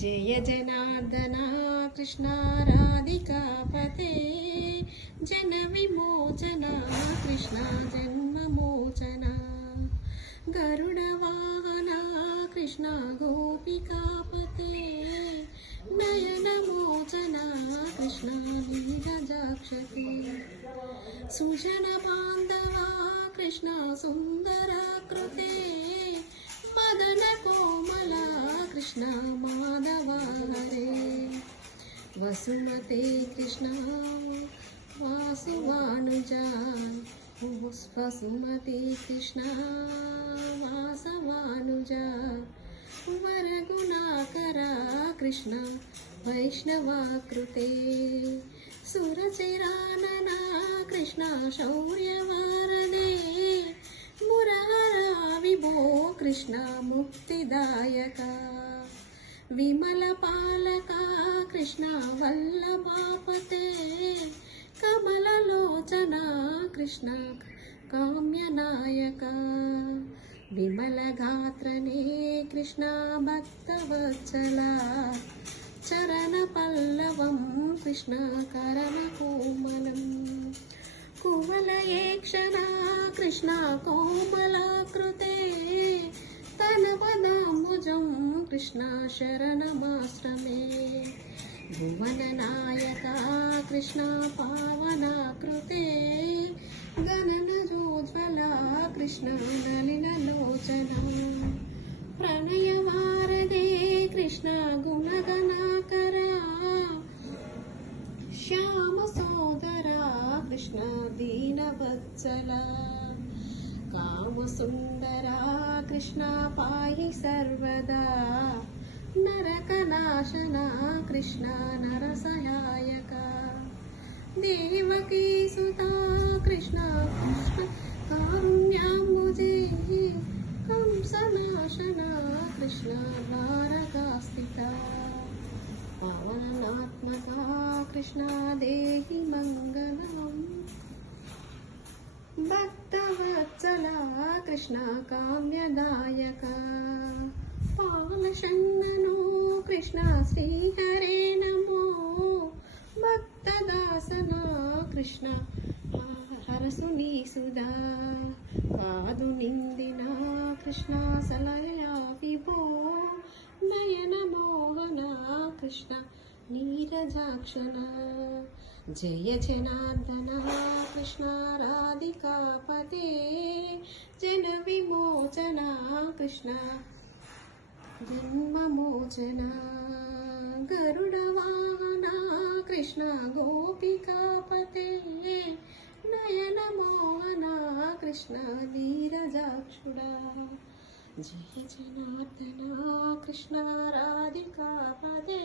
जय जनार्दना कृष्णा राधिकापते जन विमोचना कृष्णा जन्ममोचना गरुडवाहना कृष्णा गोपिकापते नयनमोचना कृष्णा नीरजाक्षते सुजनबान्धवा कृष्णा सुन्दराकृते मदन कोमला कृष्णा माधवा हरे वसुमते कृष्णा वासुवानुजा वसुमते कृष्णा वासवानुजा वरगुणाकरा कृष्णा वैष्णवाकृते सुरचिरानना कृष्णा शौर्यवारदे मुरारा विभो कृष्णा मुक्तिदायका विमलपालका कृष्णा वल्लभापते कमललोचना कृष्णा काम्यनायका विमलगात्रने कृष्णा भक्तवत्सला चरणपल्लवं कृष्णा करणकोमलम् कुवलयेक्षणा कृष्णा कोमलाकृते तनपदाम्बुजं कृष्णा शरणमाश्रमे भुवननायका कृष्णा पावनाकृते गगनजोज्ज्वला कृष्णा नलिनलोचना प्रणयवारदे कृष्णा गुणगणाकरा श्यामसोदरा कृष्णा दीनवत्सला कामसुन्दरा कृष्णा पाहि सर्वदा नरकनाशना कृष्णा नरसहायका देवकीसुता कृष्णा कारुण्याम्बुजे कंसनाशना कृष्णा द्वारकास्थिता पावनात्मका कृष्णा देहि मङ्गलम् भक्तवत्सला कृष्णा काम्यदायका पालशन्दनो कृष्णा श्रीहरे नमो भक्तदासना कृष्णा हरसुनीसुधा कादु निन्दिना कृष्णा सलया विभो नयनमोहना कृष्णा नीरजाक्षना जय जनार्दना कृष्णा राधिकापते जन विमोचना कृष्णा जन्ममोचना गरुडवाहना कृष्णा गोपिकापते नयनमोहना कृष्णा धीरजाक्षुडा जय जनार्दना कृष्णा राधिकापते।